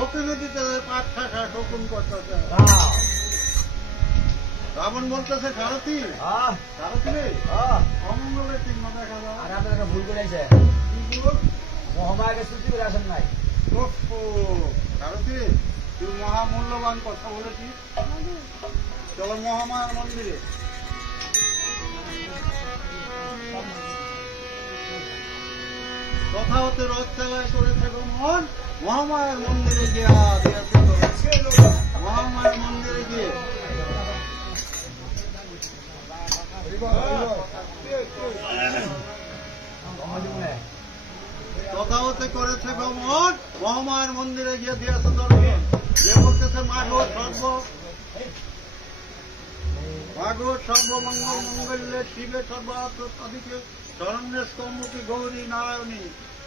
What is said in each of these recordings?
ওখানে দিতে পাঁচ টাকা হুকুম করতেছে। রাবণ বলতেছে সারথি সারথি রে অমঙ্গলে চিহ্ন দেখা যায়। আর আপনারা ভুল করেছে, কি ভুল? মহামায়াকে স্তুতি করে আসেন নাই। সারথি তুই মহামূল্যবান কথা বলেছিস। চলো মহামায়ার মন্দিরে। কথা হতে রথ চালায় করেছে গমন, মহামায়ার মন্দিরে গিয়া মহামায়ার মন্দিরে গিয়ে কথা হতে করেছে গমন, মহামায়ার মন্দিরে গিয়ে দিয়েছে দর্শন। যে বলতেছে মাঘ সর্বমঙ্গল মঙ্গলে শিবে সর্বাত্র সাধিকে শরণ্যে স্তম্ভকে গৌরী নারায়ণী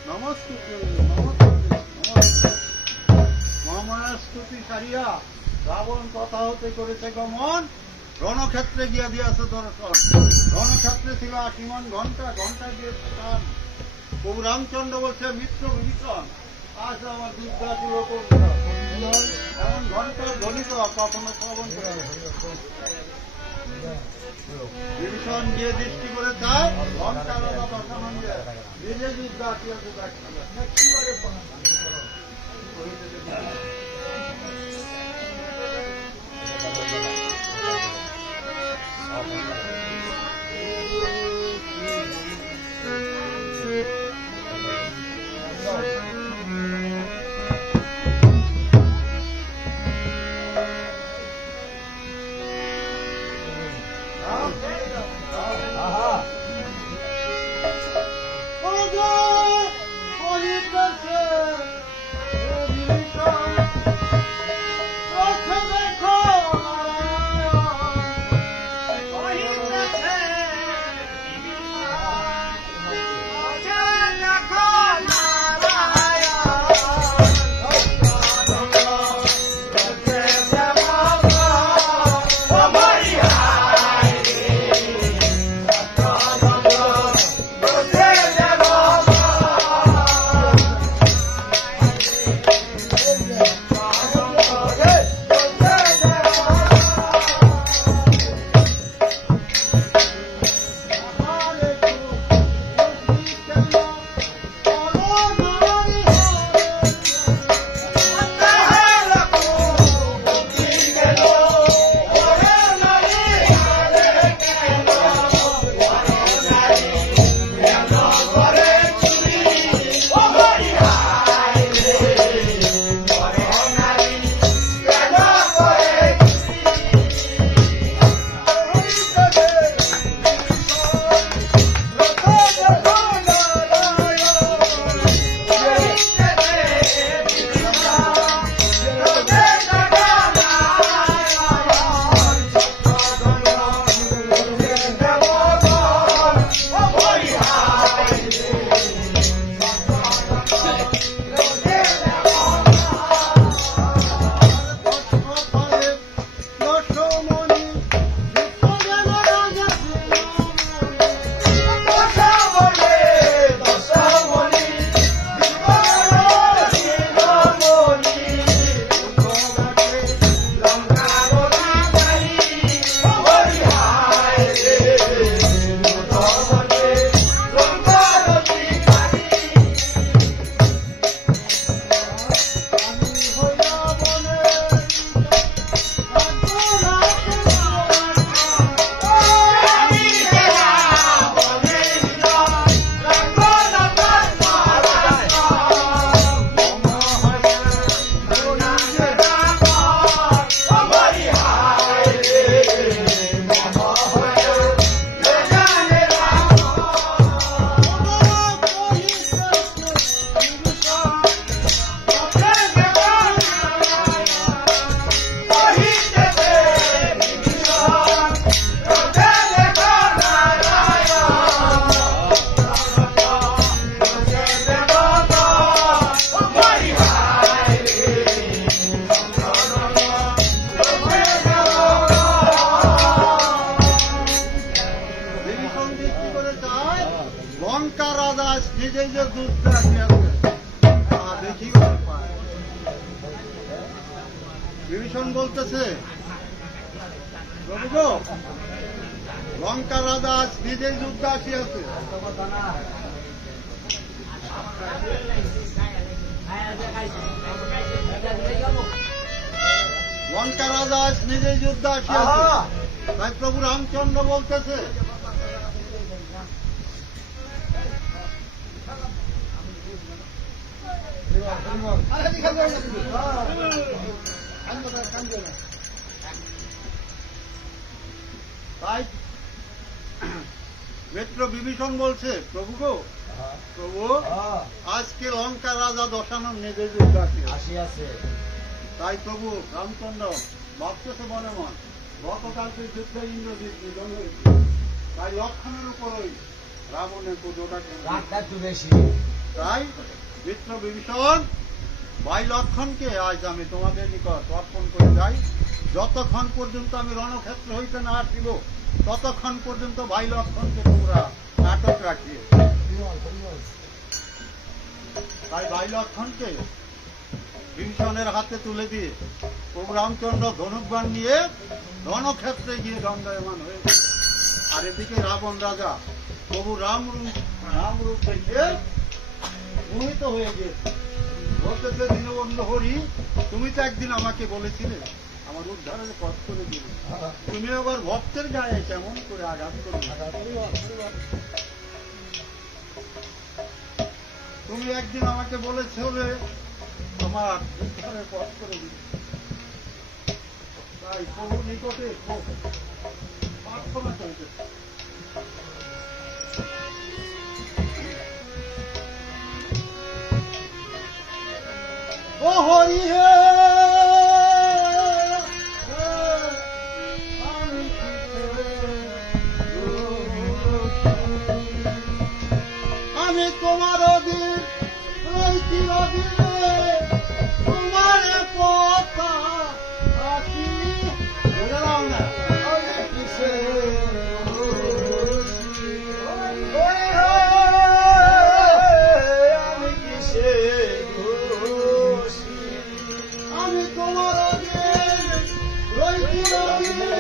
নমস্তুতে মহামায়ার স্তুতি সারিয়া রাবণ কথা হতে করেছে গমন, রণক্ষেত্রে গিয়া দিয়েছে দর্শন। রণক্ষেত্রে ছিল ৮০ মণ ঘন্টা, ঘন্টায় দিয়েছে টান। প্রভু রামচন্দ্র বলছে মিত্র বিভীষণ আজ আমার দুর্গা ছিল এমন ঘন্টা ধ্বনিত কখনো শ্রবণ করে। বিভীষণ যে দৃষ্টি করে চায় ঘন্টার নিজে দুর্গা বিভীষণ বলতেছে, প্রভু গো, লঙ্কার রাজা আজ নিজেই যুদ্ধ আসিয়াছে। কথা না। লঙ্কা রাজা আজ নিজেই যুদ্ধ আসিয়াছে। তাই প্রভু রামচন্দ্র বলতেছে, তাই মিত্র বিভীষণ বলছে, প্রভু গো, প্রভু আজকে লঙ্কা রাজা দশানন নিজেই যুদ্ধ আসিয়াছে। আসিয়াছে। তাই প্রভু রামচন্দ্র ভাবতেছে মনে মন, গতকালকে যুদ্ধে ইন্দ্রজিৎ নিধন হয়েছে, তাই লক্ষণের উপরই রাবণের পুজোটা রাগটা একটু বেশি। তাই মিত্র বিভীষণ, ভাই লক্ষণকে আজ আমি তোমাদের নিকট অর্পণ করে যাই। যতক্ষণ পর্যন্ত আমি রণক্ষেত্র হইতে না আসিব, ততক্ষণ পর্যন্ত ভাই লক্ষণকে তোমরা আটক রাখিও। তাই ভাই লক্ষণকে বিভীষণের হাতে তুলে দিয়ে প্রভু রামচন্দ্র ধনুকবাণ নিয়ে রণক্ষেত্রে গিয়ে দণ্ডায়মান হয়েছে। আর এদিকে রাবণ রাজা প্রভু রামরূপ দেখে মোহিত হয়ে গিয়েছে। বলতেছে, দীনবন্ধু হরি, তুমি তো একদিন আমাকে বলেছিলে আমার উদ্ধারের পথ করে দিলে, তুমি আবার ভক্তের গায়ে কেমন করে আঘাত করবে? তুমি একদিন আমাকে বলেছিলে আমার উদ্ধারের পথ করে দিলে। তাই প্রভু নিকটে খুব প্রার্থনা করিতেছে। ও হরি হে, আমি তোমার অধীন রইছি অধীনে, তোমার কথা রাখি। বুঝে নাও না, আমি কিসে আমি তোমার অধীন রইছি অধীনে,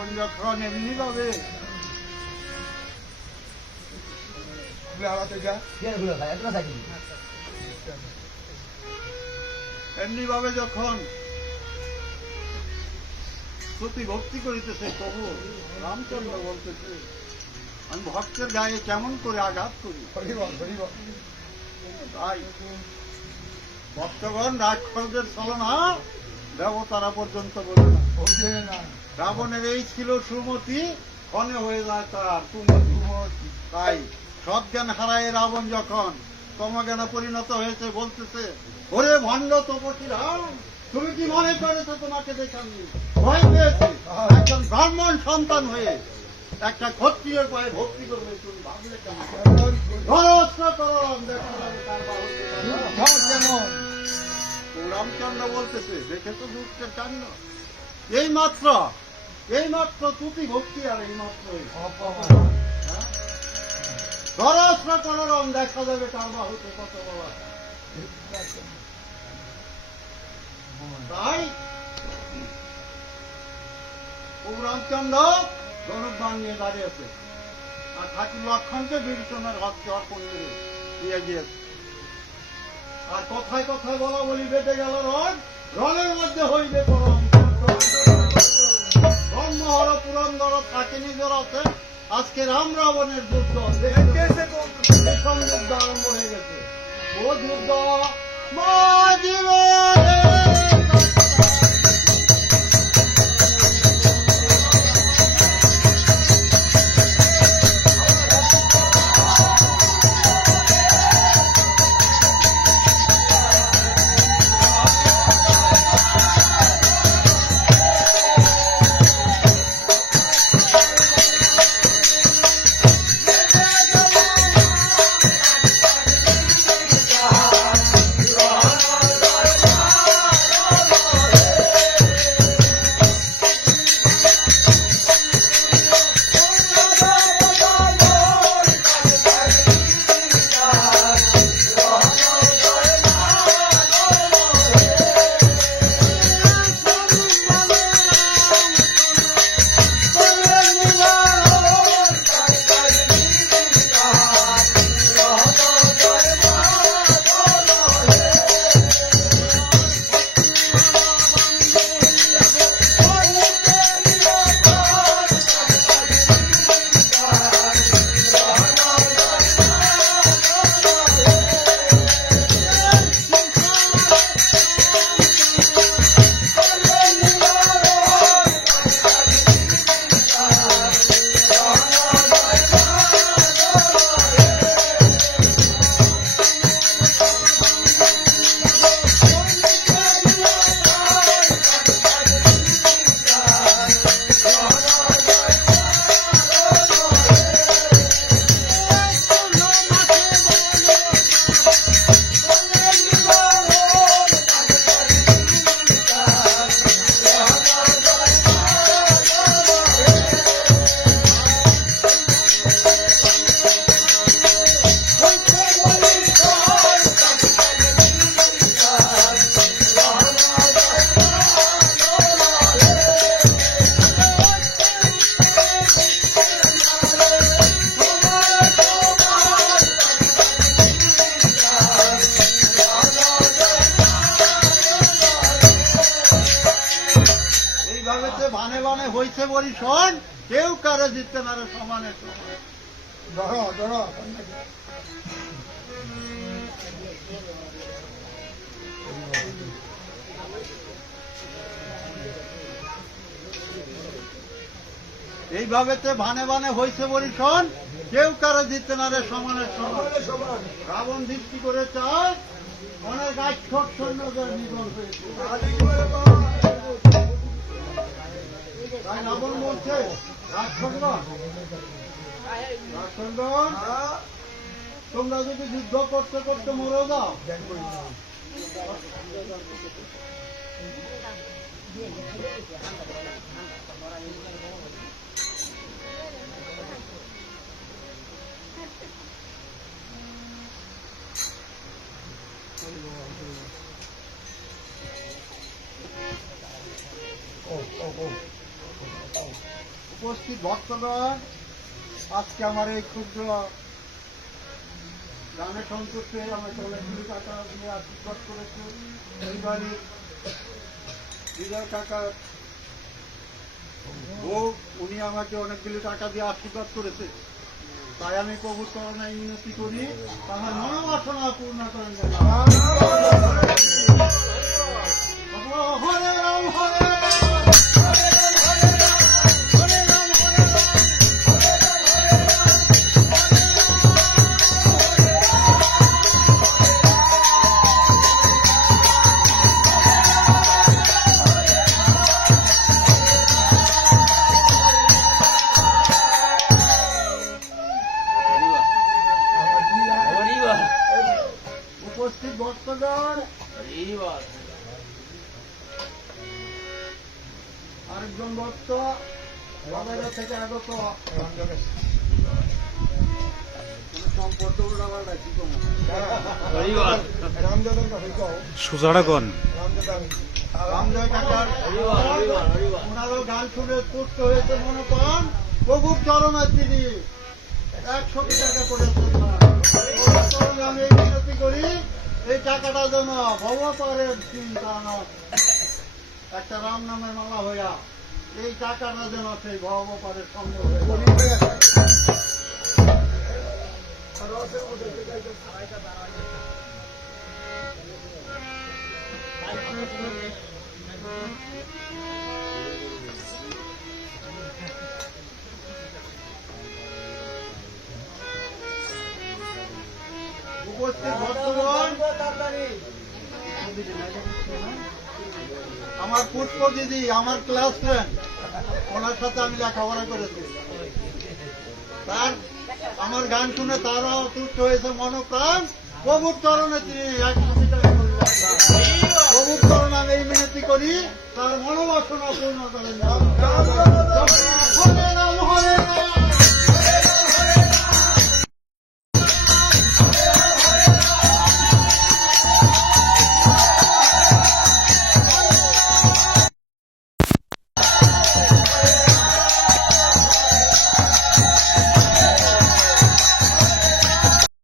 রাবণ যখন এমনি ভাবে এমনি ভাবে যখন স্তুতি ভক্তি করিতেছে, তবু রামচন্দ্র বলতেছে আমি ভক্তের গায়ে কেমন করে আঘাত করি। তাই ভক্তগণ রাক্ষসদের ছলনা দেবতারা পর্যন্ত বলে না। রাবণের এই ছিল সুমতি, ক্ষণে হয়ে যায় তার কুমতি। তাই সজ্ঞান হারায় রাবণ যখন তমজ্ঞানে পরিণত হয়েছে, বলতেছে ওরে ভণ্ড তপসী রাম, তুমি কি মনে করেছো তোমাকে দেখানি ভয় পেয়েছি? একজন ব্রাহ্মণ সন্তান হয়ে একটা ক্ষত্রিয়ের পায়ে ভক্তি করবে, তুমি ভাবলে কেমন? রামচন্দ্র বলতেছে দেখেছো দুঃখের কাণ্ড, এইমাত্র তুতি ভক্তি আর এইমাত্র ধরস্র করম দেখা যাবে তার বাহুতে কত বড়। তাই রামচন্দ্র ধনুর্বাণ নিয়ে দাঁড়িয়েছে আর ঠাকুর লক্ষণকে বিভীষণের হস্তে অর্পণ দিয়ে গিয়েছে। আর কথায় কথায় বলা বলি বেঁধে গেল রণের মধ্যে হইবে পরম ব্রহ্মহর পুরন্দর থাকে নিজের আছে। আজকে রাম রাবণের যুদ্ধ যুদ্ধ আরম্ভ হয়ে গেছে। ও যুদ্ধ বানে বানে হয়েছে বলি শোন, কেউ কারো জিততে পারে সমানে এইভাবে ভানে ভানে হয়েছে বলি শোন, কেউ কারো জিততে না রে সমানের সমান। রাবণ দৃষ্টি করে চায় অনেক আক্ষর সৈন্যদের নিধন হয়েছে। তাই রাবণ বলছে রাক্ষসগণ, তোমরা যদি যুদ্ধ করতে করতে মরে যাও, উপস্থিত ভক্তগণ, আজকে আমার এই ক্ষুদ্র গানের সন্তুষ্টে আমাকে অনেকগুলি টাকা দিয়ে আশীর্বাদ করেছে। এইবারই বিজয় কাকার বউ, উনি আমাকে অনেকগুলি টাকা দিয়ে আশীর্বাদ করেছে। তাই আমি প্রভুর চরণে মিনতি করি, তাহার মনোবাসনা পূর্ণ করেন যেন। হরে রাম হরে রাম, হরে রাম হরে রাম, হরে রাম হরে রাম, উপস্থিত ভক্তগণ, আরেকজন ভক্ত বাজার থেকে আগত সম্পর্ক সুজাড়াগণ রামজয় কাকার ওনারও গান শুনে পুষ্ট হয়েছে মনে করেন। প্রভুর চরণে তিনি 100 টাকা করেছেন। প্রভুর চরণে আমি এই মিনতি করি, এই টাকাটা যেন ভবপারের চিন্তা না, একটা রাম নামের মালা হইয়া এই টাকাটা যেন সেই ভবপারের সঙ্গে হয়ে যায়। উপস্থিত ভক্তগণ, আমার পুষ্প দিদি, আমার ক্লাস ফ্রেন্ড, ওনার সাথে আমি লেখাপড়া করেছি। তার আমার গান শুনে তারাও তুষ্ট হয়েছে মনপ্রাণ। প্রভুর চরণে তিনি 100 টাকা করে রাখলেন। প্রভুর চরণে আমি এই মিনতি করি, তার মনোবাসনা পূর্ণ করেন।